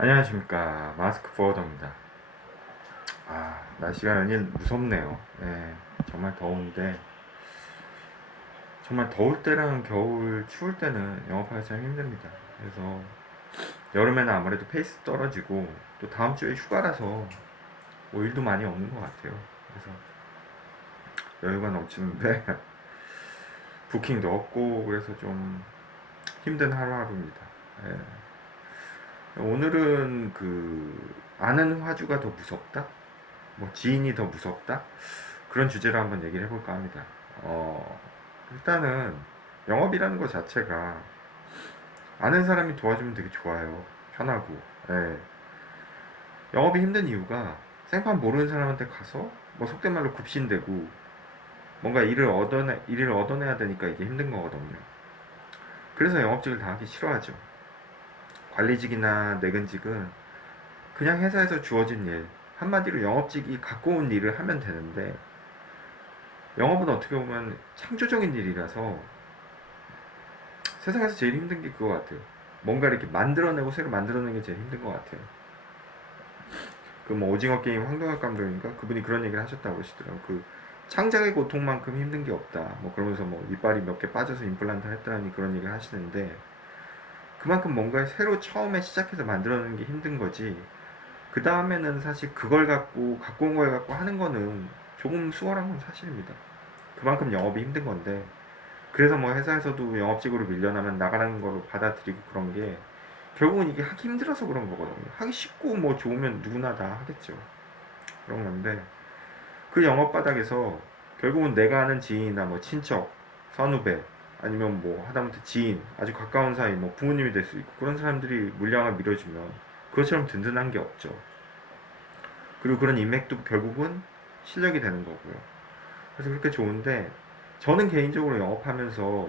안녕하십니까. 마스크 포워더입니다. 날씨가 연일 무섭네요. 예, 정말 더운데, 정말 더울 때랑 겨울 추울 때는 영업하기 참 힘듭니다. 그래서 여름에는 아무래도 페이스 떨어지고, 또 다음 주에 휴가라서 뭐 일도 많이 없는 것 같아요. 그래서 여유가 넘치는데, 부킹도 없고, 그래서 좀 힘든 하루하루입니다. 예. 오늘은 아는 화주가 더 무섭다? 뭐 지인이 더 무섭다? 그런 주제로 한번 얘기를 해볼까 합니다. 일단은 영업이라는 것 자체가 아는 사람이 도와주면 되게 좋아요. 편하고. 예. 영업이 힘든 이유가 생판 모르는 사람한테 가서 뭐 속된 말로 굽신대고 뭔가 일을 얻어내야 되니까 이게 힘든 거거든요. 그래서 영업직을 당하기 싫어하죠. 관리직이나 내근직은 그냥 회사에서 주어진 일, 한마디로 영업직이 갖고 온 일을 하면 되는데 영업은 어떻게 보면 창조적인 일이라서 세상에서 제일 힘든 게 그거 같아요. 뭔가 이렇게 만들어내고 새로 만들어내는 게 제일 힘든 것 같아요. 그 뭐 오징어 게임 황동혁 감독인가 그분이 그런 얘기를 하셨다고 그러시더라고요. 창작의 고통만큼 힘든 게 없다. 뭐 그러면서 뭐 이빨이 몇 개 빠져서 임플란트 했다니 그런 얘기를 하시는데 그만큼 뭔가 새로 처음에 시작해서 만들어내는 게 힘든 거지. 그 다음에는 사실 그걸 갖고 온 걸 갖고 하는 거는 조금 수월한 건 사실입니다. 그만큼 영업이 힘든 건데 그래서 뭐 회사에서도 영업직으로 밀려나면 나가는 거로 받아들이고 그런 게 결국은 이게 하기 힘들어서 그런 거거든요. 하기 쉽고 뭐 좋으면 누구나 다 하겠죠. 그런 건데 그 영업 바닥에서 결국은 내가 아는 지인이나 뭐 친척, 선후배 아니면 뭐 하다못해 지인, 아주 가까운 사이, 뭐 부모님이 될 수 있고 그런 사람들이 물량을 밀어주면 그것처럼 든든한 게 없죠. 그리고 그런 인맥도 결국은 실력이 되는 거고요. 그래서 그렇게 좋은데 저는 개인적으로 영업하면서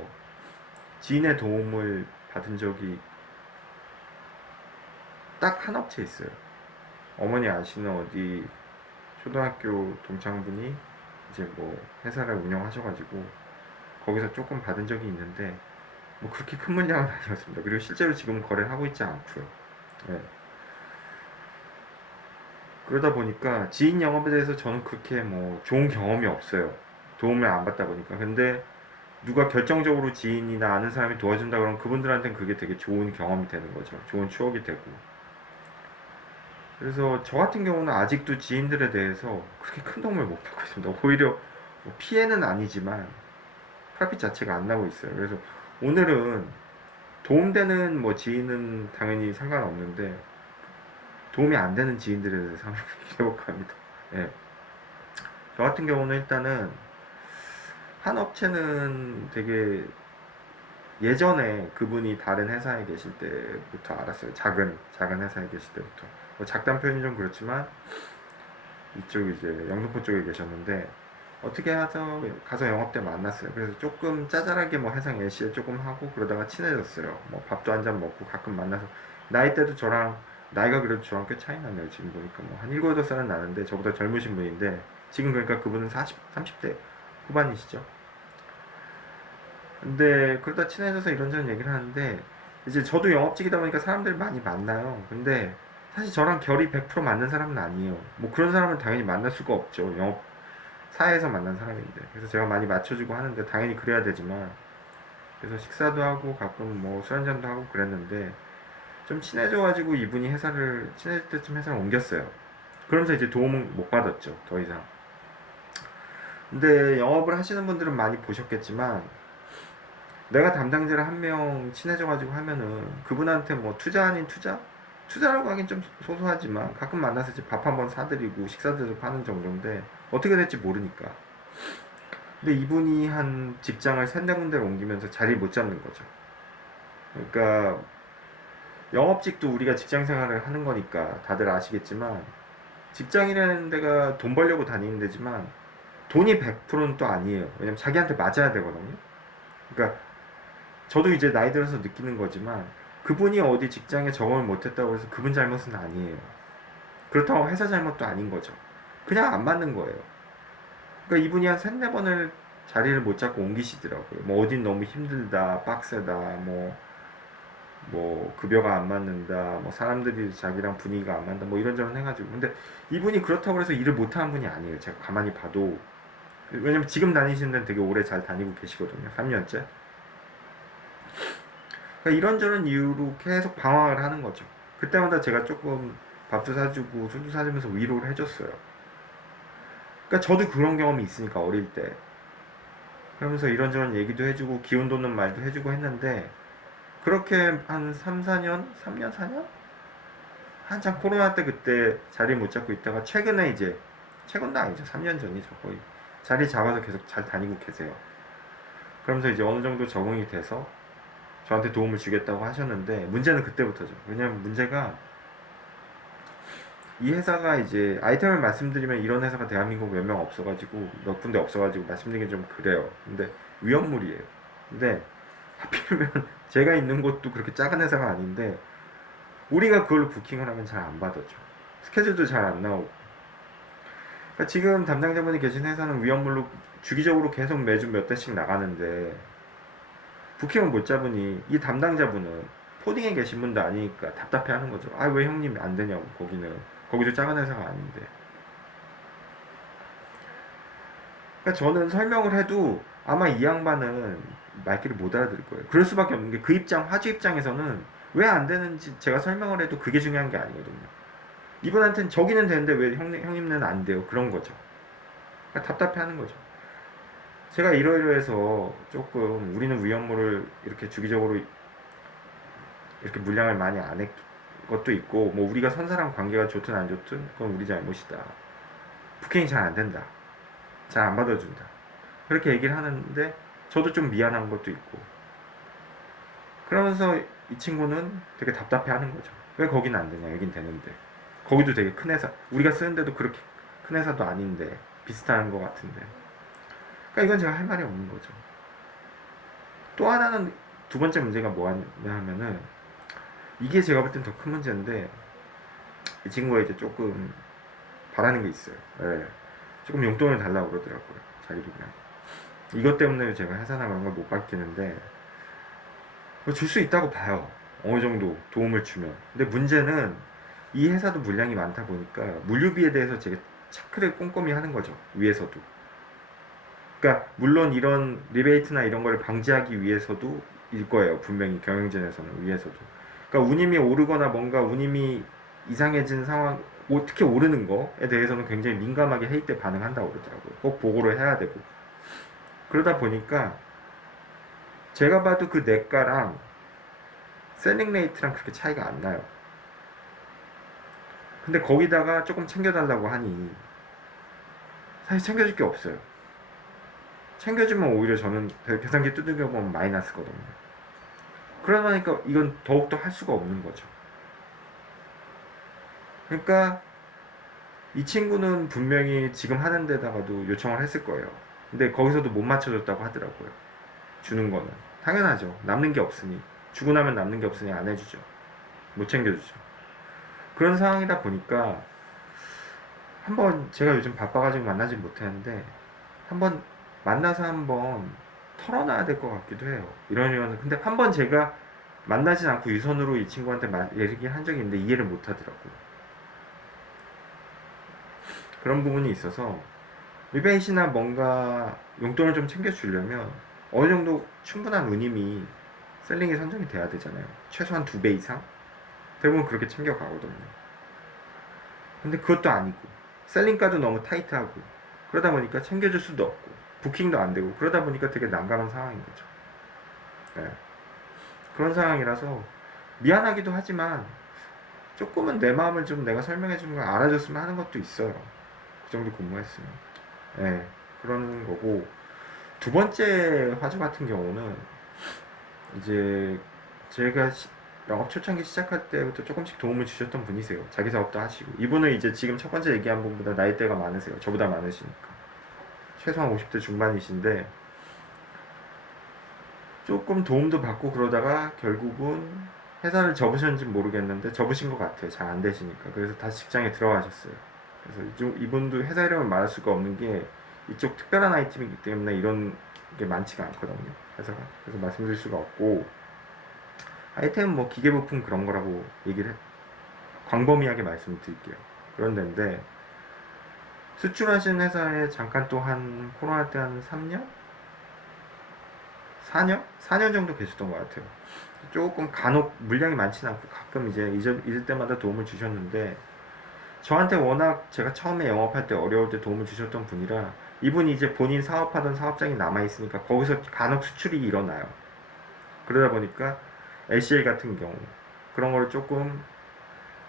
지인의 도움을 받은 적이 딱 한 업체 있어요. 어머니 아시는 어디 초등학교 동창분이 이제 뭐 회사를 운영하셔가지고 거기서 조금 받은 적이 있는데 뭐 그렇게 큰 물량은 아니었습니다. 그리고 실제로 지금 거래를 하고 있지 않고요. 네. 그러다 보니까 지인 영업에 대해서 저는 그렇게 뭐 좋은 경험이 없어요. 도움을 안 받다 보니까. 근데 누가 결정적으로 지인이나 아는 사람이 도와준다 그러면 그분들한테는 그게 되게 좋은 경험이 되는 거죠. 좋은 추억이 되고. 그래서 저 같은 경우는 아직도 지인들에 대해서 그렇게 큰 도움을 못 받고 있습니다. 오히려 뭐 피해는 아니지만 프라핏 자체가 안 나고 있어요. 그래서 오늘은 도움되는 뭐 지인은 당연히 상관없는데 도움이 안 되는 지인들에 대해서 한번 해볼까 합니다. 예. 저 같은 경우는 일단은 한 업체는 되게 예전에 그분이 다른 회사에 계실 때부터 알았어요. 작은 회사에 계실 때부터. 뭐 작단 표현이 좀 그렇지만 이쪽 이제 영등포 쪽에 계셨는데 어떻게 해서 가서 영업 때 만났어요. 그래서 조금 짜잘하게 뭐 해상 LCL 조금 하고 그러다가 친해졌어요. 뭐 밥도 한잔 먹고 가끔 만나서 나이대도 저랑 나이가 그래도 저랑 꽤 차이 나네요. 지금 보니까 뭐 한 7, 8살은 나는데 저보다 젊으신 분인데 지금 그러니까 그분은 30대 후반이시죠. 근데 그러다 친해져서 이런저런 얘기를 하는데 이제 저도 영업직이다 보니까 사람들 많이 만나요. 근데 사실 저랑 결이 100% 맞는 사람은 아니에요. 뭐 그런 사람은 당연히 만날 수가 없죠. 영업 사회에서 만난 사람인데. 그래서 제가 많이 맞춰주고 하는데 당연히 그래야 되지만 그래서 식사도 하고 가끔 뭐 술 한잔도 하고 그랬는데 좀 친해져가지고 이분이 친해질 때쯤 회사를 옮겼어요. 그러면서 이제 도움을 못 받았죠. 더 이상. 근데 영업을 하시는 분들은 많이 보셨겠지만 내가 담당자를 한 명 친해져가지고 하면은 그분한테 뭐 투자 아닌 투자? 투자라고 하긴 좀 소소하지만 가끔 만나서 이제 밥 한번 사드리고 식사 대접하는 정도인데 어떻게 될지 모르니까. 근데 이분이 한 직장을 3-4군데를 옮기면서 자리를 못 잡는 거죠. 그러니까 영업직도 우리가 직장 생활을 하는 거니까 다들 아시겠지만 직장이라는 데가 돈 벌려고 다니는 데지만 돈이 100%는 또 아니에요. 왜냐면 자기한테 맞아야 되거든요. 그러니까 저도 이제 나이 들어서 느끼는 거지만 그분이 어디 직장에 적응을 못했다고 해서 그분 잘못은 아니에요. 그렇다고 회사 잘못도 아닌 거죠. 그냥 안 맞는 거예요. 그러니까 이분이 한 3-4번을 자리를 못 잡고 옮기시더라고요. 뭐 어딘 너무 힘들다, 빡세다, 뭐 뭐 급여가 안 맞는다, 뭐 사람들이 자기랑 분위기가 안 맞는다, 뭐 이런저런 해가지고. 근데 이분이 그렇다고 해서 일을 못하는 분이 아니에요. 제가 가만히 봐도. 왜냐면 지금 다니시는 데는 되게 오래 잘 다니고 계시거든요. 3년째. 그러니까 이런저런 이유로 계속 방황을 하는 거죠. 그때마다 제가 조금 밥도 사주고 술도 사주면서 위로를 해줬어요. 그러니까 저도 그런 경험이 있으니까 어릴 때. 그러면서 이런저런 얘기도 해주고 기운 돋는 말도 해주고 했는데 그렇게 한 3, 4년? 3년, 4년? 한참 코로나 때 그때 자리 못 잡고 있다가 최근에 이제 최근도 아니죠. 3년 전이죠. 거의 자리 잡아서 계속 잘 다니고 계세요. 그러면서 이제 어느 정도 적응이 돼서 저한테 도움을 주겠다고 하셨는데 문제는 그때부터죠. 왜냐면 문제가 이 회사가 이제 아이템을 말씀드리면 이런 회사가 대한민국 몇 명 없어가지고 몇 군데 없어가지고 말씀드리기 좀 그래요. 근데 위험물이에요. 근데 하필이면 제가 있는 곳도 그렇게 작은 회사가 아닌데 우리가 그걸로 부킹을 하면 잘 안 받아줘. 스케줄도 잘 안 나오고. 그러니까 지금 담당자분이 계신 회사는 위험물로 주기적으로 계속 매주 몇 대씩 나가는데 부킹을 못 잡으니 이 담당자분은 포딩에 계신 분도 아니니까 답답해 하는 거죠. 아, 왜 형님 안 되냐고, 거기는. 거기도 작은 회사가 아닌데. 그러니까 저는 설명을 해도 아마 이 양반은 말귀를 못 알아들을 거예요. 그럴 수밖에 없는 게 그 입장, 화주 입장에서는 왜 안 되는지 제가 설명을 해도 그게 중요한 게 아니거든요. 이분한테는 저기는 되는데 왜 형님은 안 돼요? 그런 거죠. 그러니까 답답해 하는 거죠. 제가 이러이러해서 조금 우리는 위험물을 이렇게 주기적으로 이렇게 물량을 많이 안 했 것도 있고 뭐 우리가 선사랑 관계가 좋든 안 좋든 그건 우리 잘못이다. 부킹이 잘 안 된다. 잘 안 받아준다. 그렇게 얘기를 하는데 저도 좀 미안한 것도 있고 그러면서 이 친구는 되게 답답해 하는 거죠. 왜 거긴 안 되냐, 여긴 되는데. 거기도 되게 큰 회사, 우리가 쓰는데도 그렇게 큰 회사도 아닌데 비슷한 것 같은데. 그러니까 이건 제가 할 말이 없는 거죠. 또 하나는 두 번째 문제가 뭐냐 하면은 이게 제가 볼 땐 더 큰 문제인데 이 친구가 이제 조금 바라는 게 있어요. 예. 조금 용돈을 달라고 그러더라고요. 자기들이랑. 이것 때문에 제가 회사 나가는 걸 못 받겠는데 줄 수 있다고 봐요. 어느 정도 도움을 주면. 근데 문제는 이 회사도 물량이 많다 보니까 물류비에 대해서 제가 체크를 꼼꼼히 하는 거죠. 위에서도. 그러니까 물론 이런 리베이트나 이런 걸 방지하기 위해서도 일 거예요. 분명히 경영진에서는 위에서도. 그러니까 운임이 오르거나 뭔가 운임이 이상해진 상황, 어떻게 오르는 거에 대해서는 굉장히 민감하게 회의 때 반응한다고 그러더라고요. 꼭 보고를 해야 되고. 그러다 보니까 제가 봐도 그 내가랑 셀링 레이트랑 그렇게 차이가 안 나요. 근데 거기다가 조금 챙겨달라고 하니 사실 챙겨줄 게 없어요. 챙겨주면 오히려 저는 계산기 두들겨보면 마이너스거든요. 그러다 보니까 이건 더욱더 할 수가 없는 거죠. 그러니까 이 친구는 분명히 지금 하는 데다가도 요청을 했을 거예요. 근데 거기서도 못 맞춰줬다고 하더라고요. 주는 거는. 당연하죠. 남는 게 없으니. 주고 나면 남는 게 없으니 안 해주죠. 못 챙겨주죠. 그런 상황이다 보니까 한번 제가 요즘 바빠가지고 만나지 못했는데 한번 만나서 한번 털어놔야 될 것 같기도 해요. 이런 근데 한번 제가 만나진 않고 유선으로 이 친구한테 얘기를 한 적이 있는데 이해를 못 하더라고요. 그런 부분이 있어서 리베이시나 뭔가 용돈을 좀 챙겨주려면 어느 정도 충분한 운임이 셀링이 선정이 돼야 되잖아요. 최소한 2배 이상? 대부분 그렇게 챙겨가거든요. 근데 그것도 아니고 셀링가도 너무 타이트하고 그러다 보니까 챙겨줄 수도 없고 부킹도 안 되고 그러다 보니까 되게 난감한 상황인 거죠. 네. 그런 상황이라서 미안하기도 하지만 조금은 내 마음을 좀 내가 설명해 주는 걸 알아줬으면 하는 것도 있어요. 그 정도 근무했으면. 네. 그런 거고 두 번째 화주 같은 경우는 이제 제가 영업 초창기 시작할 때부터 조금씩 도움을 주셨던 분이세요. 자기 사업도 하시고 이분은 이제 지금 첫 번째 얘기한 분보다 나이대가 많으세요. 저보다 많으시니까 최소한 50대 중반이신데 조금 도움도 받고 그러다가 결국은 회사를 접으셨는지 모르겠는데 접으신 것 같아요. 잘 안 되시니까. 그래서 다시 직장에 들어가셨어요. 그래서 이분도 회사 이름을 말할 수가 없는 게 이쪽 특별한 아이템이기 때문에 이런 게 많지가 않거든요. 회사가. 그래서 말씀드릴 수가 없고 아이템은 뭐 기계부품 그런 거라고 광범위하게 말씀드릴게요. 그런 데인데 수출하시는 회사에 잠깐 또 한 코로나 때 한 3년? 4년? 4년 정도 계셨던 것 같아요. 조금 간혹 물량이 많지는 않고 가끔 이제 잊을 때마다 도움을 주셨는데 저한테 워낙 제가 처음에 영업할 때 어려울 때 도움을 주셨던 분이라 이분이 이제 본인 사업하던 사업장이 남아있으니까 거기서 간혹 수출이 일어나요. 그러다 보니까 LCL 같은 경우 그런 거를 조금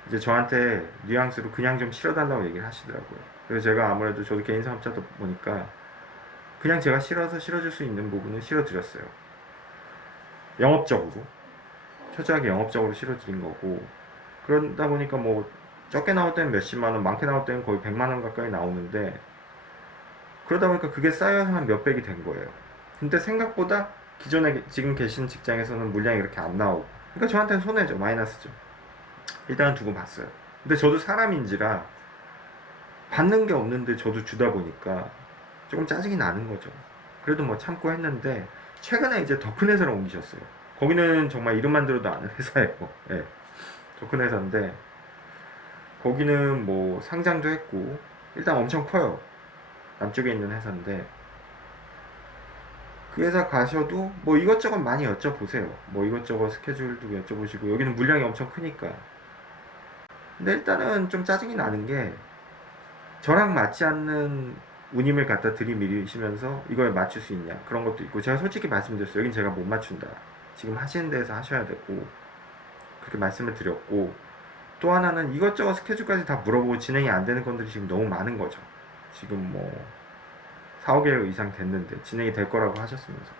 이제 저한테 뉘앙스로 그냥 좀 실어달라고 얘기를 하시더라고요. 그래서 제가 아무래도 저도 개인 사업자다 보니까 그냥 제가 실어줄 수 있는 부분은 실어드렸어요. 영업적으로. 철저하게 영업적으로 실어드린 거고 그러다 보니까 뭐 적게 나올 때는 몇십만원, 많게 나올 때는 거의 100만원 가까이 나오는데 그러다 보니까 그게 쌓여서 한 몇백이 된 거예요. 근데 생각보다 기존에 지금 계신 직장에서는 물량이 이렇게 안 나오고 그러니까 저한테는 손해죠. 마이너스죠. 일단은 두고 봤어요. 근데 저도 사람인지라 받는 게 없는데 저도 주다 보니까 조금 짜증이 나는 거죠. 그래도 뭐 참고 했는데 최근에 이제 더 큰 회사로 옮기셨어요. 거기는 정말 이름만 들어도 아는 회사예요. 예. 더 큰 회사인데 거기는 뭐 상장도 했고 일단 엄청 커요. 남쪽에 있는 회사인데 그 회사 가셔도 뭐 이것저것 많이 여쭤보세요. 뭐 이것저것 스케줄도 여쭤보시고 여기는 물량이 엄청 크니까. 근데 일단은 좀 짜증이 나는 게 저랑 맞지 않는 운임을 갖다 들이밀으시면서 이걸 맞출 수 있냐 그런 것도 있고 제가 솔직히 말씀드렸어요. 여긴 제가 못 맞춘다. 지금 하시는 데에서 하셔야 되고 그렇게 말씀을 드렸고 또 하나는 이것저것 스케줄까지 다 물어보고 진행이 안 되는 건들이 지금 너무 많은 거죠. 지금 뭐 4, 5개월 이상 됐는데 진행이 될 거라고 하셨으면서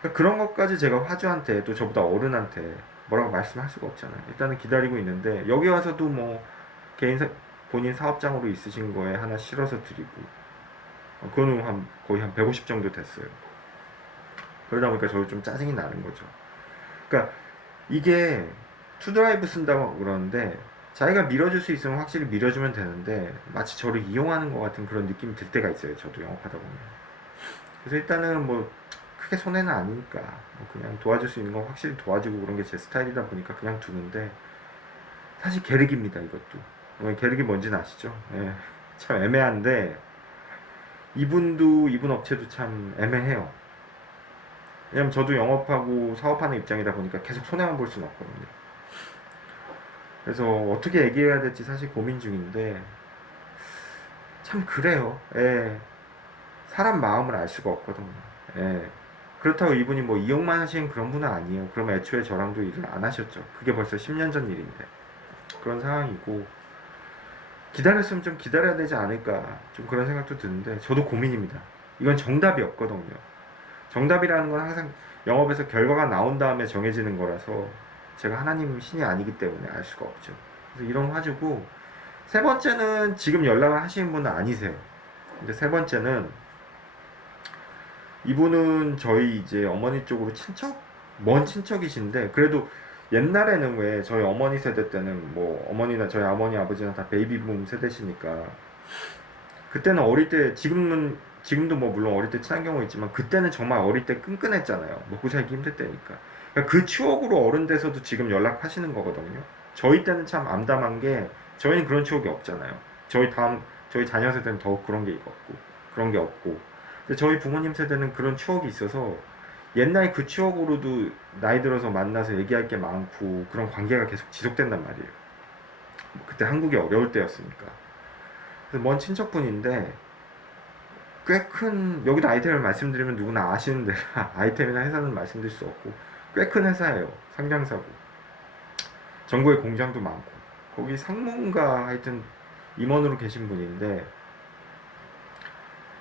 그러니까 그런 것까지 제가 화주한테 또 저보다 어른한테 뭐라고 말씀할 수가 없잖아요. 일단은 기다리고 있는데 여기 와서도 뭐 본인 사업장으로 있으신 거에 하나 실어서 드리고 그거는 거의 한 150 정도 됐어요. 그러다 보니까 저도 좀 짜증이 나는 거죠. 그러니까 이게 투드라이브 쓴다고 그러는데 자기가 밀어줄 수 있으면 확실히 밀어주면 되는데 마치 저를 이용하는 것 같은 그런 느낌이 들 때가 있어요. 저도 영업하다 보면. 그래서 일단은 뭐 크게 손해는 아니니까 뭐 그냥 도와줄 수 있는 건 확실히 도와주고 그런 게 제 스타일이다 보니까 그냥 두는데 사실 계륵입니다. 이것도. 계륵이 뭔지는 아시죠? 예. 참 애매한데 이분 업체도 참 애매해요. 왜냐면 저도 영업하고 사업하는 입장이다 보니까 계속 손해만 볼 수는 없거든요. 그래서 어떻게 얘기해야 될지 사실 고민 중인데 참 그래요. 예. 사람 마음을 알 수가 없거든요. 예. 그렇다고 이분이 뭐 이용만 하시는 그런 분은 아니에요. 그러면 애초에 저랑도 일을 안 하셨죠. 그게 벌써 10년 전 일인데 그런 상황이고 기다렸으면 좀 기다려야 되지 않을까 좀 그런 생각도 드는데 저도 고민입니다. 이건 정답이 없거든요. 정답이라는 건 항상 영업에서 결과가 나온 다음에 정해지는 거라서 제가 하나님 신이 아니기 때문에 알 수가 없죠. 그래서 이런 화주고 세 번째는 지금 연락을 하시는 분은 아니세요. 근데 세 번째는 이분은 저희 이제 어머니 쪽으로 먼 친척이신데 그래도 옛날에는 왜 저희 어머니 세대 때는 뭐 어머니나 저희 어머니 아버지나 다 베이비붐 세대시니까 그때는 어릴 때 지금도 뭐 물론 어릴 때 친한 경우 있지만 그때는 정말 어릴 때 끈끈했잖아요. 먹고 살기 힘들 때니까. 그러니까 그 추억으로 어른 돼서도 지금 연락하시는 거거든요. 저희 때는 참 암담한 게 저희는 그런 추억이 없잖아요. 저희 자녀 세대는 더욱 그런 게 없고. 근데 저희 부모님 세대는 그런 추억이 있어서 옛날 그 추억으로도 나이 들어서 만나서 얘기할 게 많고 그런 관계가 계속 지속된단 말이에요. 그때 한국이 어려울 때였으니까. 그래서 먼 친척분인데 꽤 큰 여기도 아이템을 말씀드리면 누구나 아시는 데라 아이템이나 회사는 말씀드릴 수 없고 꽤 큰 회사예요. 상장사고 전국에 공장도 많고 거기 상무인가 하여튼 임원으로 계신 분인데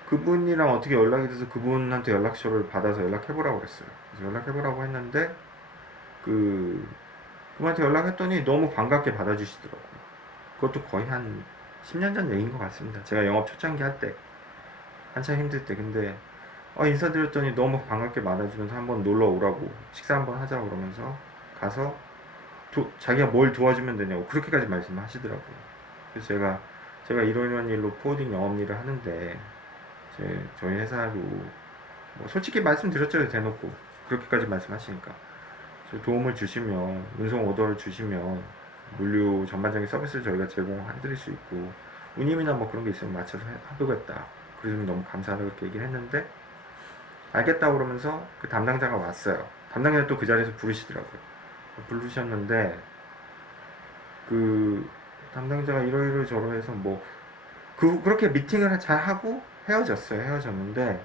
그분이랑 어떻게 연락이 돼서 그분한테 연락처를 받아서 연락해보라고 그랬어요. 그래서 연락해보라고 했는데 그분한테 연락했더니 너무 반갑게 받아주시더라고요. 그것도 거의 한 10년 전 얘기인 것 같습니다. 제가 영업 초창기 할 때 한참 힘들 때 근데 인사드렸더니 너무 반갑게 받아주면서 한번 놀러 오라고 식사 한번 하자고 그러면서 가서 자기가 뭘 도와주면 되냐고 그렇게까지 말씀하시더라고요. 그래서 제가 이런 일로 코딩 영업 일을 하는데 저희 회사로 뭐 솔직히 말씀드렸죠. 대놓고 그렇게까지 말씀하시니까 저 도움을 주시면, 운송 오더를 주시면 물류 전반적인 서비스를 저희가 제공해드릴 수 있고, 운임이나 뭐 그런 게 있으면 맞춰서 해보겠다. 그러면 너무 감사하다 그렇게 얘기를 했는데, 알겠다 그러면서 그 담당자가 왔어요. 담당자가 또 그 자리에서 부르시더라고요. 부르셨는데 그 담당자가 이러이러 저러해서 뭐 그렇게 미팅을 잘 하고 헤어졌어요. 헤어졌는데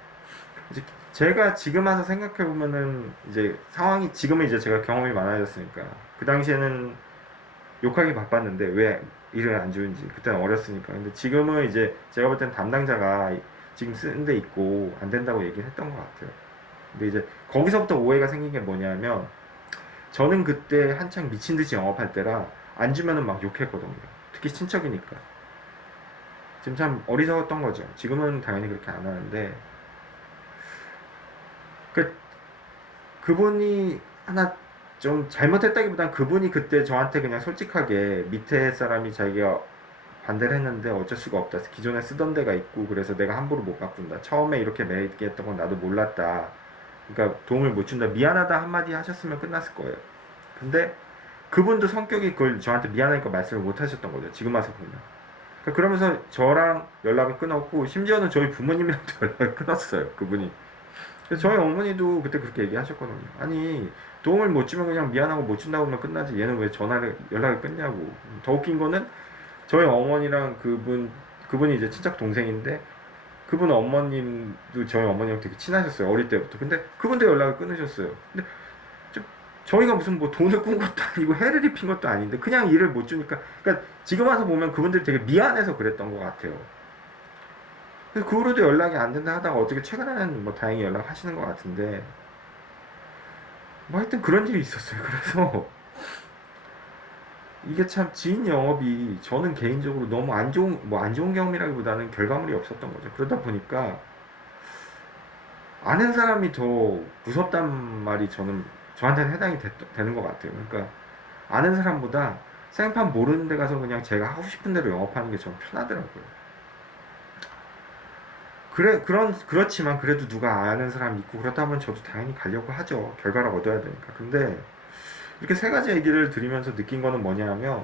이제 제가 지금 와서 생각해 보면은 이제 상황이 지금은 이제 제가 경험이 많아졌으니까 그 당시에는 욕하기 바빴는데 왜 일을 안 주는지 그때는 어렸으니까. 근데 지금은 이제 제가 볼 땐 담당자가 지금 쓰는 데 있고 안 된다고 얘기를 했던 것 같아요. 근데 이제 거기서부터 오해가 생긴 게 뭐냐면 저는 그때 한창 미친 듯이 영업할 때라 안 주면은 막 욕했거든요. 특히 친척이니까. 지금 참 어리석었던 거죠. 지금은 당연히 그렇게 안 하는데 그 그분이 하나 좀 잘못했다기보단 그분이 그때 저한테 그냥 솔직하게 밑에 사람이 자기가 반대를 했는데 어쩔 수가 없다. 기존에 쓰던 데가 있고 그래서 내가 함부로 못 바꾼다. 처음에 이렇게 매기했던 건 나도 몰랐다. 그러니까 도움을 못 준다. 미안하다 한마디 하셨으면 끝났을 거예요. 근데 그분도 성격이 그걸 저한테 미안하니까 말씀을 못 하셨던 거죠. 지금 와서 보면. 그러니까 그러면서 저랑 연락을 끊었고 심지어는 저희 부모님이랑도 연락을 끊었어요. 그분이. 그래서 저희 어머니도 그때 그렇게 얘기하셨거든요. 아니 도움을 못 주면 그냥 미안하고 못 준다고 하면 끝나지 얘는 왜 전화를 연락을 끊냐고. 더 웃긴 거는 저희 어머니랑 그분이 이제 친척 동생인데 그분 어머님도 저희 어머니랑 되게 친하셨어요. 어릴 때부터. 근데 그분도 연락을 끊으셨어요. 근데 저희가 무슨 뭐 돈을 꾼 것도 아니고 해를 입힌 것도 아닌데 그냥 일을 못 주니까. 그러니까 지금 와서 보면 그분들이 되게 미안해서 그랬던 것 같아요. 그래서 그 후로도 연락이 안 된다 하다가 어떻게 최근에는 뭐 다행히 연락하시는 것 같은데 뭐 하여튼 그런 일이 있었어요. 그래서 이게 참 지인 영업이 저는 개인적으로 너무 안 좋은 경험이라기보다는 결과물이 없었던 거죠. 그러다 보니까 아는 사람이 더 무섭단 말이 저한테는 해당이 되는 것 같아요. 그러니까 아는 사람보다 생판 모르는 데 가서 그냥 제가 하고 싶은 대로 영업하는 게 좀 편하더라고요. 그렇지만 그래도 누가 아는 사람이 있고 그렇다면 저도 당연히 가려고 하죠. 결과를 얻어야 되니까. 근데 이렇게 세 가지 얘기를 들으면서 느낀 거는 뭐냐면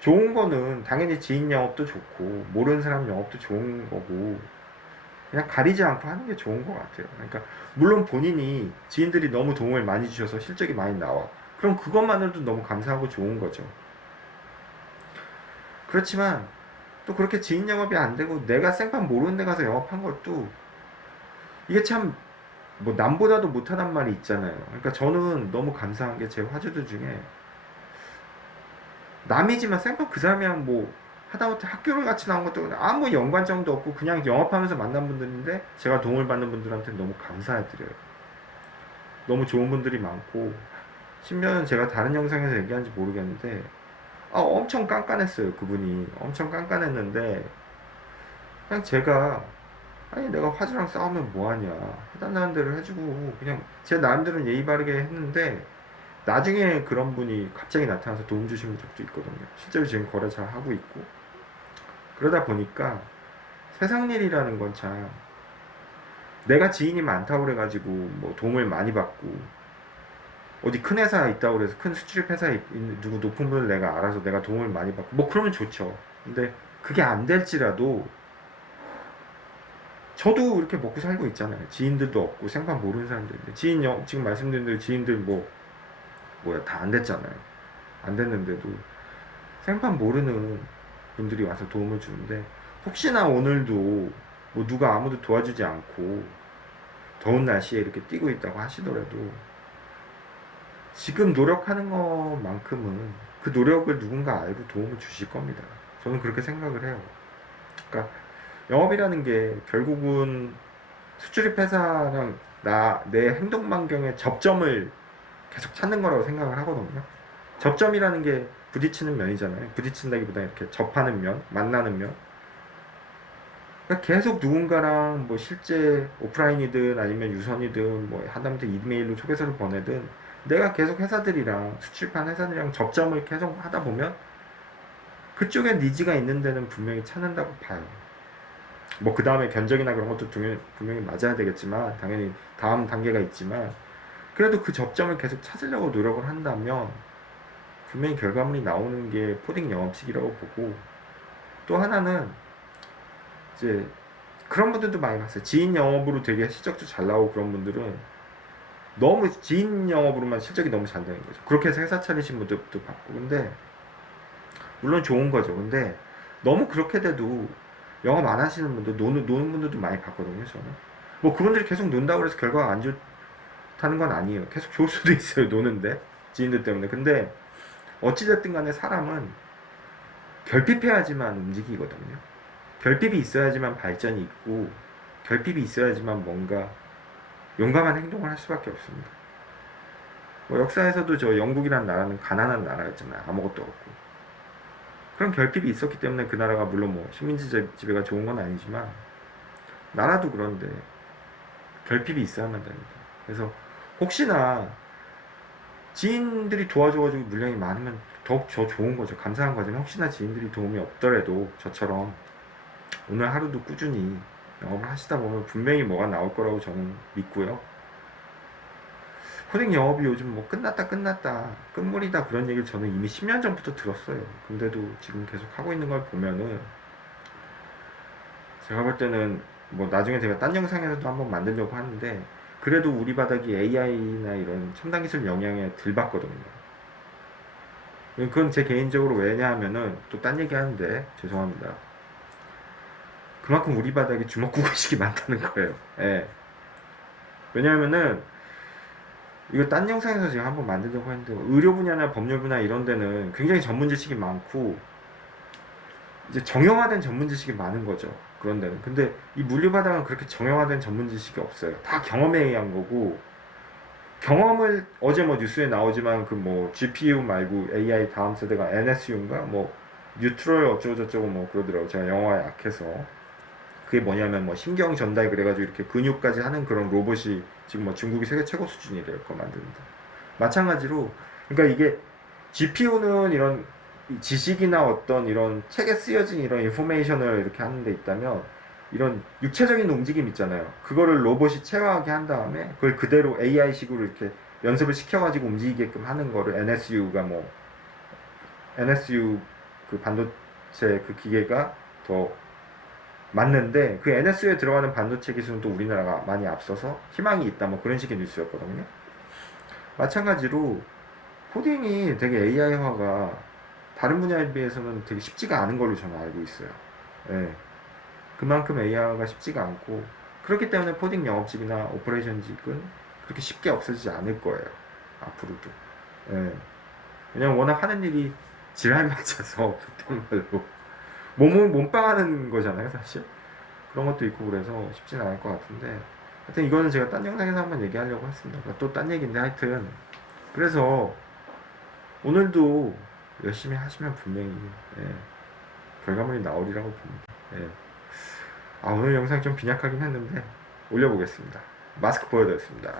좋은 거는 당연히 지인 영업도 좋고 모르는 사람 영업도 좋은 거고 그냥 가리지 않고 하는 게 좋은 것 같아요. 그러니까 물론 본인이 지인들이 너무 도움을 많이 주셔서 실적이 많이 나와. 그럼 그것만으로도 너무 감사하고 좋은 거죠. 그렇지만 또 그렇게 지인 영업이 안 되고 내가 생판 모르는 데 가서 영업한 것도 이게 참 뭐 남보다도 못하단 말이 있잖아요. 그러니까 저는 너무 감사한 게 제 화주들 중에 남이지만 생판 그 사람이랑 뭐 하다못해 학교를 같이 나온 것도 아무 연관성도 없고 그냥 영업하면서 만난 분들인데 제가 도움을 받는 분들한테 너무 감사해드려요. 너무 좋은 분들이 많고 심지어는 제가 다른 영상에서 얘기한지 모르겠는데 엄청 깐깐했어요. 그분이 엄청 깐깐했는데 그냥 제가 아니 내가 화주랑 싸우면 뭐하냐 해달라는 대로 해주고 그냥 제 나름대로 예의 바르게 했는데 나중에 그런 분이 갑자기 나타나서 도움 주신 적도 있거든요. 실제로 지금 거래 잘 하고 있고. 그러다 보니까 세상 일이라는 건 참 내가 지인이 많다고 그래가지고 뭐 도움을 많이 받고 어디 큰 회사 있다고 그래서 큰 수출입 회사에 있는 누구 높은 분을 내가 알아서 내가 도움을 많이 받고 뭐 그러면 좋죠. 근데 그게 안 될지라도 저도 이렇게 먹고 살고 있잖아요. 지인들도 없고 생판 모르는 사람들인데 지금 말씀드린 대로 지인들 다 안 됐잖아요. 안 됐는데도 생판 모르는 분들이 와서 도움을 주는데 혹시나 오늘도 뭐 누가 아무도 도와주지 않고 더운 날씨에 이렇게 뛰고 있다고 하시더라도 지금 노력하는 것만큼은 그 노력을 누군가 알고 도움을 주실 겁니다. 저는 그렇게 생각을 해요. 그러니까 영업이라는 게 결국은 수출입 회사랑 내 행동 반경의 접점을 계속 찾는 거라고 생각을 하거든요. 접점이라는 게 부딪히는 면이잖아요. 부딪힌다기보다 이렇게 접하는 면, 만나는 면. 그러니까 계속 누군가랑 뭐 실제 오프라인이든 아니면 유선이든 뭐 하다못해 이메일로 초대서를 보내든 내가 계속 회사들이랑 수출판 회사들이랑 접점을 계속 하다 보면 그쪽에 니즈가 있는 데는 분명히 찾는다고 봐요. 뭐 그 다음에 견적이나 그런 것도 분명히 맞아야 되겠지만 당연히 다음 단계가 있지만 그래도 그 접점을 계속 찾으려고 노력을 한다면 분명히 결과물이 나오는 게 포딩 영업식이라고 보고, 또 하나는 이제 그런 분들도 많이 봤어요. 지인 영업으로 되게 실적도 잘 나오고 그런 분들은 너무 지인 영업으로만 실적이 너무 잘 되는 거죠. 그렇게 해서 회사 차리신 분들도 봤고, 근데 물론 좋은 거죠. 근데 너무 그렇게 돼도 영업 안 하시는 분들, 노는 분들도 많이 봤거든요, 저는. 뭐 그분들이 계속 논다고 해서 결과가 안 좋다는 건 아니에요. 계속 좋을 수도 있어요, 노는데. 지인들 때문에. 근데 어찌됐든 간에 사람은 결핍해야지만 움직이거든요. 결핍이 있어야지만 발전이 있고, 결핍이 있어야지만 뭔가 용감한 행동을 할 수밖에 없습니다. 뭐 역사에서도 저 영국이라는 나라는 가난한 나라였잖아요. 아무것도 없고. 그런 결핍이 있었기 때문에 그 나라가 물론 뭐 식민지 지배가 좋은 건 아니지만, 나라도 그런데 결핍이 있어야만 됩니다. 그래서 혹시나 지인들이 도와줘가지고 물량이 많으면 더욱 더 좋은 거죠. 감사한 거지만, 혹시나 지인들이 도움이 없더라도 저처럼 오늘 하루도 꾸준히 영업을 하시다 보면 분명히 뭐가 나올 거라고 저는 믿고요. 코딩 영업이 요즘 뭐 끝났다 끝물이다 그런 얘기를 저는 이미 10년 전부터 들었어요. 근데도 지금 계속 하고 있는 걸 보면은, 제가 볼 때는 뭐 나중에 제가 딴 영상에서도 한번 만들려고 하는데, 그래도 우리 바닥이 AI나 이런 첨단 기술 영향에 덜 받거든요. 그건 제 개인적으로, 왜냐하면은 또 딴 얘기 하는데 죄송합니다. 그만큼 우리 바닥에 주먹구구식이 많다는 거예요. 예. 왜냐하면은 이거 딴 영상에서 제가 한번 만들려고 했는데, 의료 분야나 법률 분야 이런 데는 굉장히 전문 지식이 많고 이제 정형화된 전문 지식이 많은 거죠. 그런 데는. 근데 이 물리바닥은 그렇게 정형화된 전문 지식이 없어요. 다 경험에 의한 거고, 경험을 어제 뭐 뉴스에 나오지만 그 뭐 GPU 말고 AI 다음 세대가 NSU인가 뭐 뉴트럴 어쩌고저쩌고 뭐 그러더라고. 제가 영어가 약해서. 그게 뭐냐면 뭐 신경 전달 그래가지고 이렇게 근육까지 하는 그런 로봇이 지금 뭐 중국이 세계 최고 수준이래요. 그거 만드는데. 마찬가지로, 그러니까 이게 GPU는 이런 지식이나 어떤 이런 책에 쓰여진 이런 인포메이션을 이렇게 하는 데 있다면, 이런 육체적인 움직임 있잖아요. 그거를 로봇이 체화하게 한 다음에 그걸 그대로 AI식으로 이렇게 연습을 시켜가지고 움직이게끔 하는 거를 NSU가 뭐 NSU 그 반도체 그 기계가 더 맞는데, 그 NSU에 들어가는 반도체 기술은 또 우리나라가 많이 앞서서 희망이 있다 뭐 그런 식의 뉴스였거든요. 마찬가지로 코딩이 되게 AI화가 다른 분야에 비해서는 되게 쉽지가 않은 걸로 저는 알고 있어요. 예. 그만큼 AI화가 쉽지가 않고, 그렇기 때문에 코딩 영업직이나 오퍼레이션직은 그렇게 쉽게 없어지지 않을 거예요. 앞으로도. 예. 왜냐면 워낙 하는 일이 지랄 맞아서 속된 말로 몸빵하는 거잖아요, 사실. 그런 것도 있고 그래서 쉽진 않을 것 같은데, 하여튼 이거는 제가 딴 영상에서 한번 얘기하려고 했습니다. 또 딴 얘기인데, 하여튼 그래서 오늘도 열심히 하시면 분명히 예, 결과물이 나오리라고 봅니다. 예. 오늘 영상 좀 빈약하긴 했는데 올려보겠습니다. 마스크 보여드렸습니다.